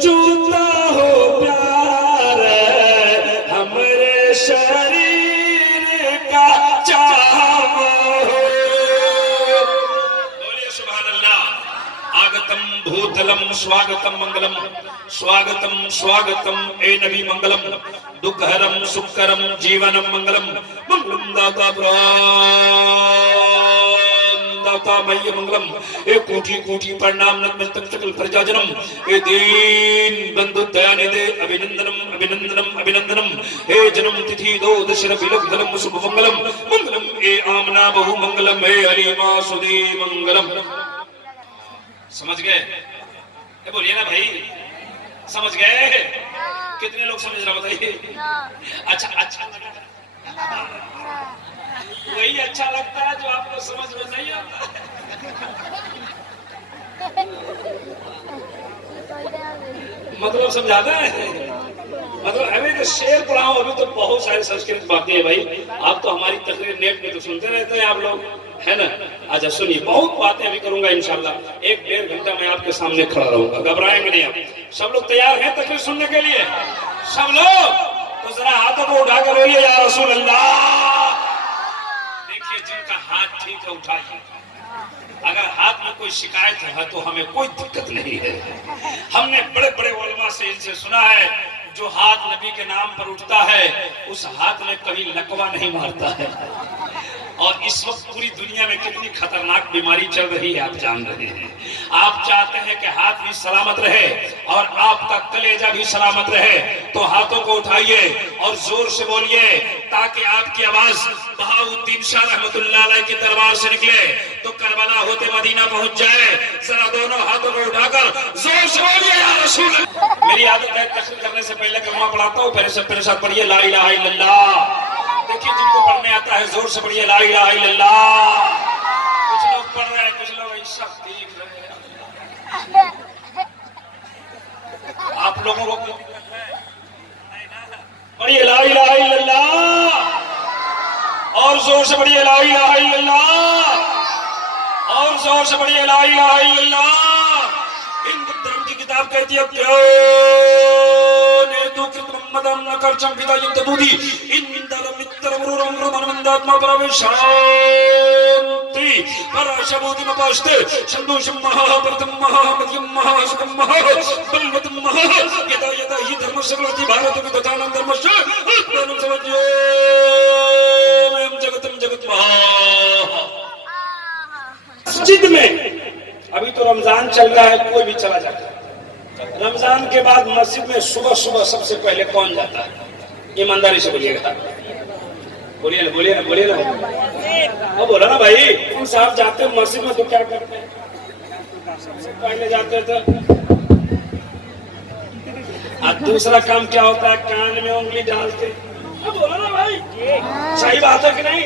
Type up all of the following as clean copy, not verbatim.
जूता हो प्यार हमरे शरीर का चाव हो। बोलिए सुभान अल्लाह। आगतम भूतलम स्वागतम मंगलम स्वागतम स्वागतम ए नबी मंगलम दुखहरम सुखकरम जीवनम मंगलम मंगलम दाता दाता मय्य मंगलम ए कोटि कोटि प्रणाम नतमस्तक सकल प्रजाजनम ए दीन बंधु दयानिधे अभिनंदनम अभिनंदनम अभिनंदनम हे जन्म तिथि दो दशर बिलक धर्म शुभ मंगलम मंगलम ए आमना बहु मंगलम हे हरिमा सुधी मंगलम। समझ गए? बोलिए ना भाई, समझ गए? कितने लोग समझ रहे बताइए? अच्छा अच्छा वही अच्छा लगता है जो आपको समझ में नहीं आता। मतलब समझाता है, मतलब अभी तो शेर पढ़ाऊं, अभी तो बहुत सारी संस्कृत बातें हैं भाई। आप तो हमारी तकरीर नेट में तो सुनते रहते हैं आप लोग, है ना? अच्छा सुनिए, बहुत बातें अभी करूंगा इंशाल्लाह। 1-1.5 घंटा मैं आपके सामने खड़ा रहूंगा, घबराएंगे नहीं आप। सब लोग तैयार हैं तकरीर सुनने के लिए? सब लोग तो जरा हाथों को उठा कर बोलिए या रसूल अल्लाह। देखिए जिनका हाथ ठीक है उठाइए। अगर हाथ में कोई शिकायत है तो हमें कोई दिक्कत नहीं है। हमने बड़े बड़े उलमा से इनसे सुना है, जो हाथ नबी के नाम पर उठता है उस हाथ में कभी लकवा नहीं मारता है। और इस वक्त पूरी दुनिया में कितनी खतरनाक बीमारी चल रही है आप जान रहे हैं। आप चाहते हैं कि हाथ भी सलामत रहे और आपका कलेजा भी सलामत रहे, तो हाथों को उठाइए और जोर से बोलिए ताकि आपकी आवाज बहाउद्दीन शाह रहमतुल्लाह अलैह के दरबार से निकले तो करबला होते मदीना पहुंच जाए। जरा दोनों हाथों को उठाकर जोर से बोलिए या रसूल। मेरी आदत है तकरीर करने से पहले कलमा पढ़ाता हूँ, पहले सब मेरे साथ पढ़िए ला इलाहा इल्लल्लाह। देखिए जिनको पढ़ने आता है जोर से पढ़िए ला इलाहा इल्लल्लाह। कुछ लोग पढ़ रहे हैं, कुछ लोग ऐसा देख रहे हैं। आप लोगों को पढ़िए ला इलाहा इल्लल्लाह और जोर से पढ़िए ला इलाहा इल्लल्लाह और जोर से पढ़िए ला इलाहा इल्लल्लाह। हिंदू धर्म की किताब कहती है क्यों मदम न कर चंपिता यंतदूदी इंदर मित्र मुरुरम मनमंदात्मा प्रवेशांति पराशबोधि मपास्ते संदोषम महाप्रतम महामध्यम महासुखम महाबलवतम महा यदा यदा हि धर्म सर्वति भारत विदतानं धर्मस्य आत्मानं समज्यो मयं जगतम जगत महा। मस्जिद में अभी तो रमजान चल रहा है, कोई भी चला जाता है। रमजान के बाद मस्जिद में सुबह सुबह सबसे पहले कौन जाता है? ईमानदारी से बोलिएगा, बोलिए ना बोलिए ना बोलिए ना। वो बोला ना भाई, तुम साहब जाते हो मस्जिद में तो क्या करते हैं? सबसे पहले जाते थे। और दूसरा काम क्या होता है? कान में उंगली डालते। बोला ना भाई, सही बात है कि नहीं?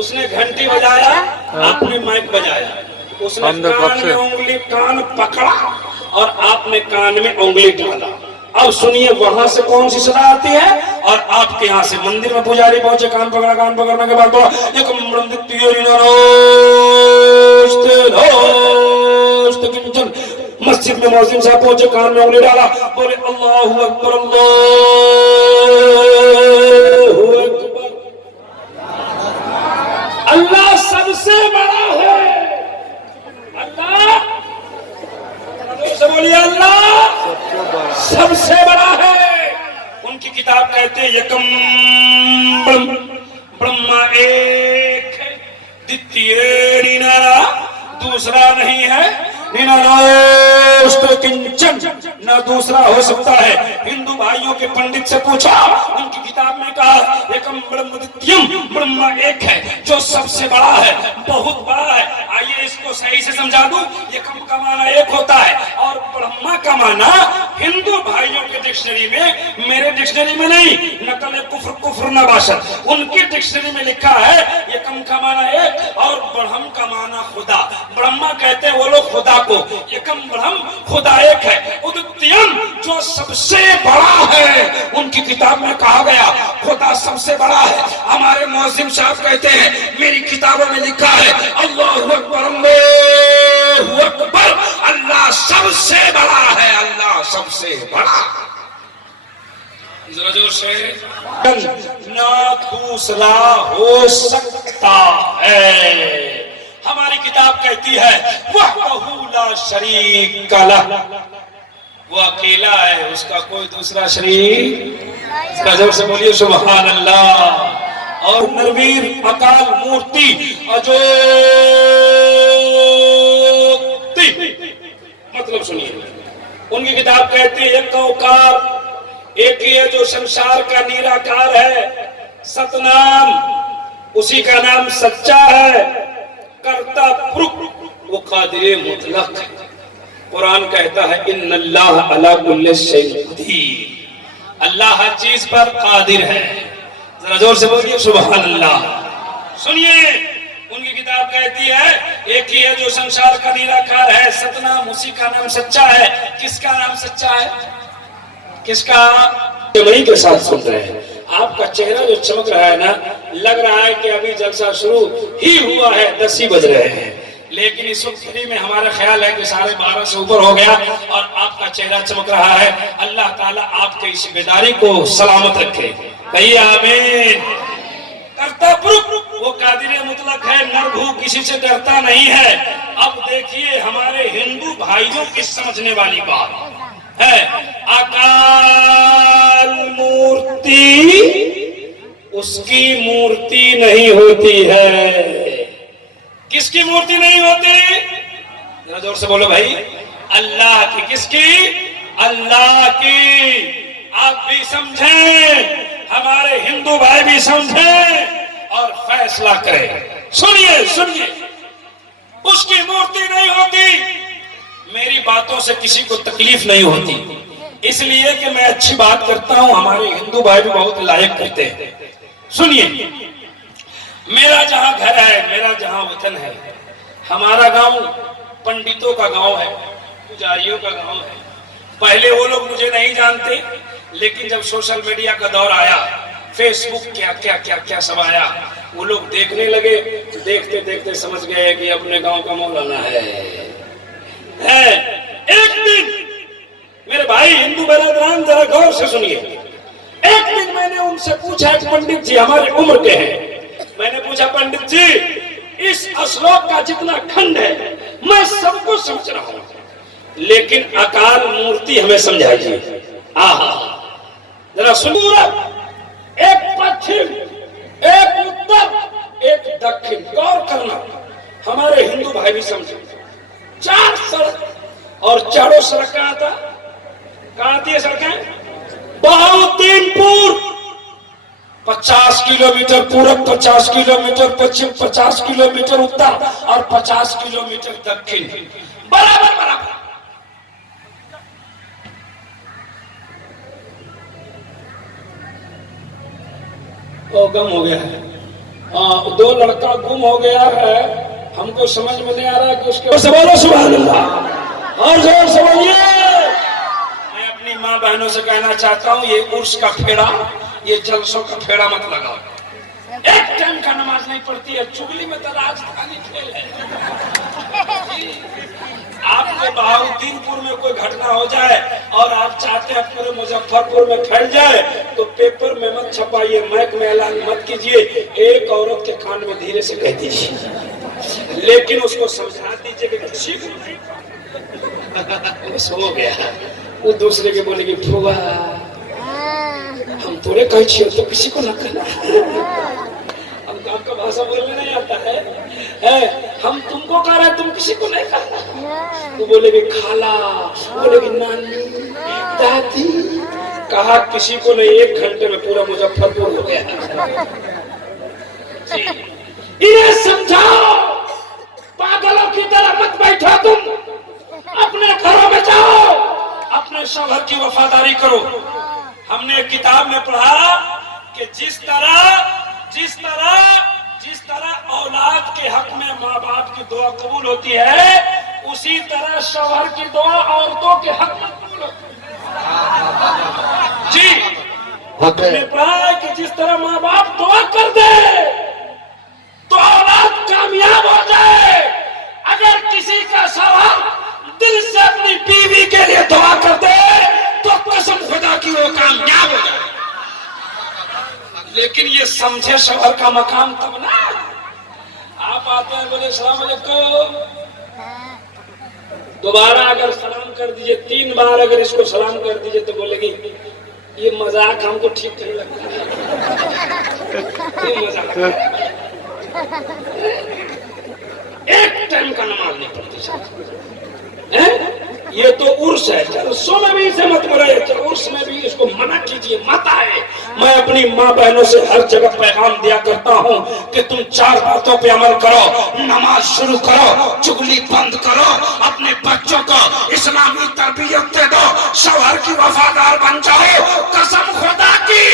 उसने घंटी बजाया, आपने माइक बजाया, उसने कान में उंगली कान पकड़ा और आपने कान में उंगली डाला। अब सुनिए वहां से कौन सी सदा आती है और आपके यहाँ से। मंदिर में पुजारी पहुंचे, कान पकड़ा, कान पकड़ने के बाद मस्जिद में मौजिन साहब पहुंचे, कान में उंगली डाला, बोले अल्लाहु अकबर अल्लाहु अकबर। अल्लाह सबसे बड़ा है। अल्लाह बोलिए अल्लाह सबसे बड़ा है। उनकी किताब कहते हैं यकम ब्रह्मा एक है, द्वितीय निराला दूसरा नहीं है, किंचन न दूसरा हो सकता है। हिंदू भाइयों के पंडित से पूछा, उनकी किताब में कहा एकम ब्रह्म द्वितीयम, ब्रह्मा एक है जो सबसे बड़ा है, बहुत बड़ा है। आइए इसको सही से समझा दूं। एकम का माना एक होता है और ब्रह्मा का माना हिंदू भाइयों के डिक्शनरी में, मेरे डिक्शनरी में नहीं, नकल कुफ्र कुफ्र न बाशत, उनकी डिक्शनरी में लिखा है एकम का माना एक और ब्रह्म का माना खुदा। ब्रह्मा कहते हैं वो लोग खुदा को, एकम ब्रह्म खुदा एक है। उद्यम जो सबसे बड़ा है, उनकी किताब में कहा गया खुदा सबसे बड़ा है। हमारे मौजिम साहब कहते हैं मेरी किताबों में लिखा है अल्लाहु अकबर अल्लाहु अकबर, अल्लाह सबसे सबसे बड़ा। जरा जोर से। ना दूसरा हो सकता है। हमारी किताब कहती है वहदहू ला शरीक लह, वो अकेला है, उसका कोई दूसरा शरीक। जरा जोर से बोलिए सुभान अल्लाह। और नरवीर अकाल मूर्ति अजोति, मतलब सुनिए, उनकी किताब कहती है एक औकार एक ही है जो संसार का निराकार है, सतनाम उसी का नाम सच्चा है, कर्ता पुरुष वो कादिर मुतलक। कुरान कहता है इन्नल्लाह अला कुल्लि शैइन कदीर, अल्लाह हर चीज पर कादिर है। जरा जोर से बोलिए सुभान अल्लाह। सुनिए, उनकी किताब कहती है एक ही है जो संसार का निराकार है, सतनाम उसी का नाम सच्चा है। किसका नाम सच्चा है? किसका? वही के साथ सुन रहे हैं। आपका चेहरा जो चमक रहा है ना, लग रहा है कि अभी जलसा शुरू ही हुआ है, 10 ही बज रहे हैं, लेकिन इस वक्त में हमारा ख्याल है कि 12:30 से ऊपर हो गया और आपका चेहरा चमक रहा है। अल्लाह ताला आपके इस बेदारी को सलामत रखे, कहिए आमीन। कर्ता पुरुष वो कादिर मुतलक है, नर भू किसी से डरता नहीं है। अब देखिए हमारे हिंदू भाइयों की समझने वाली बात है, अकाल मूर्ति उसकी मूर्ति नहीं होती है। किसकी मूर्ति नहीं होती? जरा जोर से बोलो भाई। अल्लाह की। किसकी? अल्लाह की। आप भी समझें, हमारे हिंदू भाई भी समझें और फैसला करें। सुनिए सुनिए, उसकी मूर्ति नहीं होती। मेरी बातों से किसी को तकलीफ नहीं होती, इसलिए कि मैं अच्छी बात करता हूं, हमारे हिंदू भाई भी बहुत लायक करते हैं। सुनिए, मेरा जहां घर है, मेरा जहां वतन है, हमारा गांव पंडितों का गांव है, पुजारियों का गांव है। पहले वो लोग मुझे नहीं जानते, लेकिन जब सोशल मीडिया का दौर आया, फेसबुक क्या क्या क्या क्या सब आया, वो लोग देखने लगे। देखते देखते समझ गए कि अपने गांव का मौलाना है। एक दिन मेरे भाई हिंदू बरादरान जरा गौर से सुनिए, एक दिन मैंने उनसे पूछा, पंडित जी हमारे उम्र के हैं, मैंने पूछा पंडित जी इस श्लोक का जितना खंड है मैं सबको समझ रहा हूं, लेकिन अकाल मूर्ति हमें समझाइए। आहा, जरा सुनिए, एक पश्चिम, एक उत्तर, एक दक्षिण, गौर करना, हमारे हिंदू भाई भी समझे। 4 सड़क और चारों सड़क कहां आती है सड़कें? बहाउद्दीनपुर 50 किलोमीटर पूरब, 50 किलोमीटर पश्चिम, 50 किलोमीटर उत्तर और 50 किलोमीटर दक्षिण, बराबर बराबर। वो गुम हो गया है। 2 लड़का गुम हो गया है, हमको समझ में नहीं आ रहा है कि उसके से बोलो सुभान अल्लाह और जोर से बोलिए। मैं अपनी माँ बहनों से कहना चाहता हूँ, ये उर्स का फेड़ा, ये जलसों का फेड़ा मत लगाओ। एक टाइम का नमाज नहीं पढ़ती है, चुगली में तो राजधानी खेल है। आपके बहाउद्दीनपुर में कोई घटना हो जाए और आप चाहते हैं पूरे मुजफ्फरपुर में फैल जाए, तो पेपर में मत छपाइए, माइक में ऐलान मत कीजिए, एक औरत के कान में धीरे से कह दीजिए, लेकिन उसको समझा दीजिए कि किसी को नहीं। सो गया, वो दूसरे के बोलेगी फुआ हम तोरे कह छियो तो किसी को न कहना। हमको आपका भाषा बोलने नहीं आता है, हम तुमको कह रहे तुम किसी को नहीं कहना। वो बोलेगी खाला, बोलेगी नानी, दादी, कहा किसी को नहीं। 1 घंटे में पूरा मुजफ्फरपुर हो गया। इन्हें समझाओ, पागलों की तरह मत बैठो, तुम अपने घरों में जाओ, अपने शौहर की वफादारी करो। हमने किताब में पढ़ा कि जिस तरह औलाद के हक में माँ बाप की दुआ कबूल होती है, उसी तरह शौहर की दुआ औरतों के हक में कबूल होती है। जी, हमने पढ़ा कि जिस तरह माँ बाप दुआ कर दे तो औलाद कामयाब हो जाए। अगर किसी का शौहर दिल से अपनी बीवी के लिए दुआ कर दे लेकिन ये समझे शौहर का मकाम तब ना। आप आते हैं बोले सलाम अलैकुम, दोबारा अगर सलाम कर दीजिए 3 बार अगर इसको सलाम कर दीजिए तो बोलेगी ये मजाक हमको ठीक नहीं लगता, ये मजाक। एक टाइम का नमाज नहीं पढ़ती है? ये तो उर्स है, जलसों में भी इसे मत बुलाइए, उर्स में भी इसको मना कीजिए, मत आए। मैं अपनी माँ बहनों से हर जगह पैगाम दिया करता हूँ कि तुम 4 बातों पे अमल करो, नमाज शुरू करो, चुगली बंद करो, अपने बच्चों को इस्लामी तरबियत दे दो, शौहर की वफादार बन जाओ। कसम खुदा की,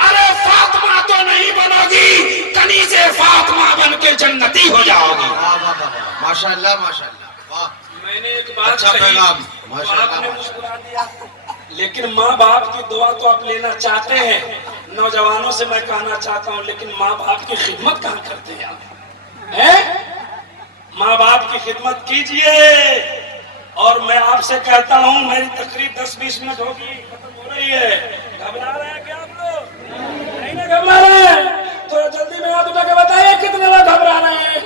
अरे फातिमा तो नहीं बनोगी, कनीज़े फातिमा बन के जन्नती हो जाओगी। माशाअल्लाह माशाअल्लाह, वाह। मैंने एक बात अच्छा कही, माशाअल्लाह, आपने मुस्कुरा दिया। लेकिन माँ बाप की दुआ तो आप लेना चाहते हैं। नौजवानों से मैं कहना चाहता हूँ, लेकिन माँ बाप की खिदमत कहाँ करते हैं आप? हैं? माँ बाप की खिदमत कीजिए। और मैं आपसे कहता हूँ, मेरी तकरीर 10-20 मिनट होगी, खत्म हो रही है। घबरा रहे हैं क्या आप लोग? नहीं ना घबरा रहे हैं? थोड़ा जल्दी में हाथ उठा के बताइए कितने लोग घबरा रहे हैं।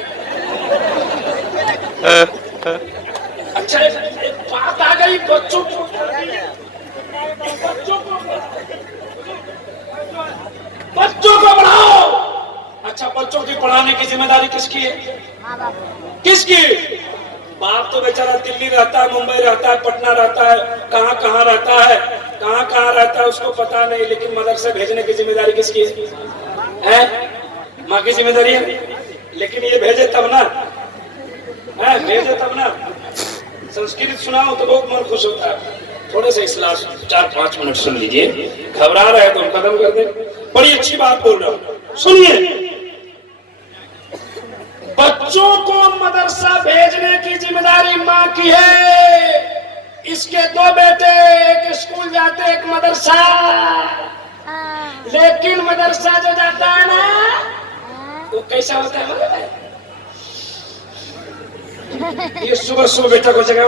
अच्छा, एक बात आ गई, बच्चों को पढ़ाओ। अच्छा, बच्चों की पढ़ाने की जिम्मेदारी किसकी है? किसकी? बाप तो बेचारा दिल्ली रहता है, मुंबई रहता है, पटना रहता है, कहाँ कहाँ रहता है, कहाँ कहाँ रहता है उसको पता नहीं, लेकिन मदरसे भेजने की जिम्मेदारी किसकी है? माँ की जिम्मेदारी है। लेकिन ये भेजे तब ना, भेजे तब ना। संस्कृत सुनाओ तो बहुत मन खुश होता है। थोड़े से इस्लास 4-5 मिनट सुन लीजिए। घबरा रहे हैं तो हम खत्म कर दें। बड़ी अच्छी बात बोल रहा हूँ, सुनिए। बच्चों को मदरसा भेजने की जिम्मेदारी माँ की है। इसके 2 बेटे, एक स्कूल जाते, एक मदरसा। लेकिन मदरसा जो जाता है ना, वो कैसा होता है? ये सुबह सुबह बेटा को जगह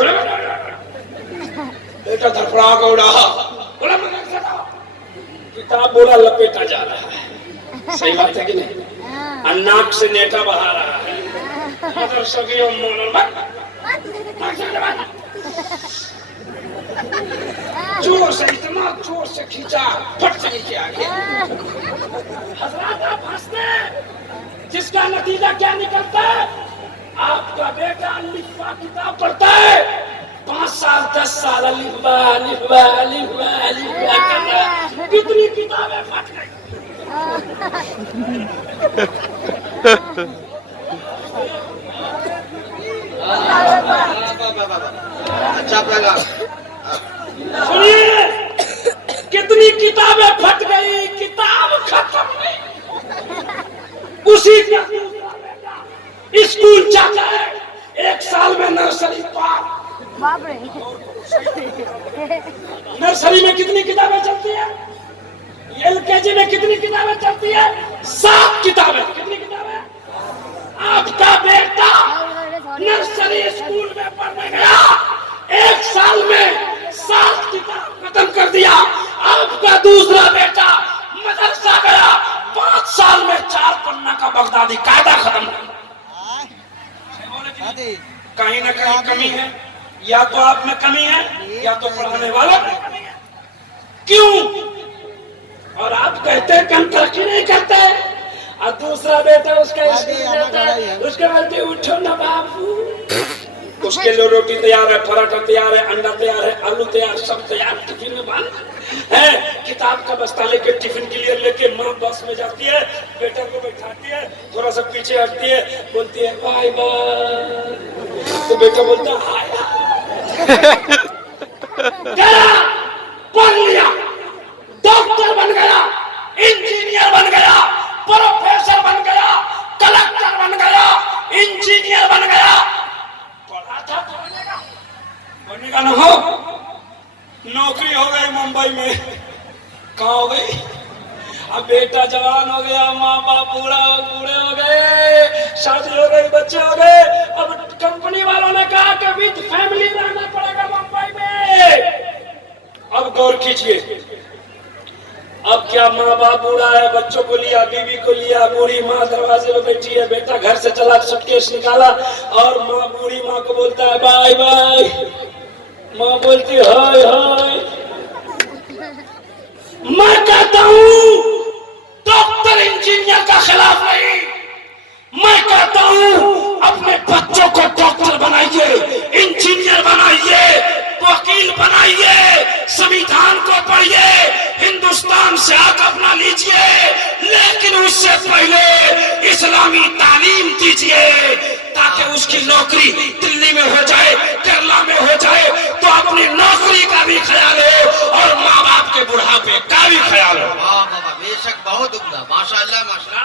बेटा धड़फड़ा का उड़ा, बोला किताब बोला लपेटा जा रहा है। सही बात है कि नहीं? नाक से नेटा बहा रहा है। मदरसा की जोर से, इतना जोर से खींचा, फट से नीचे आ गया। हजरात आप हंसते, जिसका नतीजा क्या निकलता है? आपका बेटा अलिफ्बा किताब पढ़ता है, 5 साल 10 साल अलिफ्बा अलिफ्बा अलिफ्बा अलिफ्बा कर रहा है। कितनी किताबें फट गई। अच्छा पैगाम। सुनिए, कितनी किताबें फट गई, किताब खत्म नहीं। उसी का स्कूल जाता है, 1 साल में नर्सरी पार। नर्सरी में कितनी किताबें चलती है? LKG में कितनी किताबें चलती है? 7 किताबें। कितनी किताबें? आपका बेटा नर्सरी स्कूल में पढ़ने गया, 1 साल में 7 किताब खत्म कर दिया। आपका दूसरा बेटा मदरसा गया, 5 साल में 4 पन्ना का बगदादी कायदा खत्म कर। कहीं ना कहीं कमी है, या तो आप में कमी है या तो पढ़ाने वाला में कमी है। क्यों? और आप कहते हैं कि हम तरक्की नहीं करते, और दूसरा बेटा उसका स्कूल जाता है, उसके बोलते उठो ना बाबू, उसके लिए रोटी तैयार है, पराठा तैयार है, अंडा तैयार है, आलू तैयार, सब तैयार, टिफिन में बंद है। किताब का बस्ता लेके टिफिन क्लियर लेके माँ बस में जाती है, बेटा को बैठाती है, थोड़ा सा पीछे हटती है, बोलती है बाय बाय, तो बेटा बोलता हाय। पढ़ लिया, डॉक्टर बन गया, इंजीनियर बन गया, प्रोफेसर बन गया, कलेक्टर बन गया, इंजीनियर बन गया। पढ़ा था बनेगा ना हो। नौकरी हो गई मुंबई में, कहाँ हो गई? अब बेटा जवान हो गया, माँ बाप बूढ़े हो गए, शादी हो गई, बच्चे हो गए। अब कंपनी वालों ने कहा कि विद फैमिली रहना पड़ेगा मुंबई में। अब गौर कीजिए, अब क्या, माँ बाप बूढ़ा है, बच्चों को लिया, बीवी को लिया, बूढ़ी माँ दरवाजे में बैठी है, बेटा घर से चला, सूटकेस निकाला और माँ, बूढ़ी माँ को बोलता है बाय बाय। माँ बोलती हाय हाय। मैं कहता हूँ डॉक्टर इंजीनियर का खिलाफ नहीं, मैं कहता हूँ अपने बच्चों को डॉक्टर बनाइए, इंजीनियर बनाइए, वकील बनाइए, संविधान को पढ़िए, हिंदुस्तान से हक अपना लीजिए, लेकिन उससे पहले इस्लामी तालीम दीजिए ताकि उसकी नौकरी दिल्ली में हो जाए, केरला में हो जाए, तो अपनी नौकरी का भी ख्याल हो और माँ बाप के बुढ़ापे का भी ख्याल हो। वाह वाह, बेशक बहुत उम्दा, माशाअल्लाह माशाअल्लाह।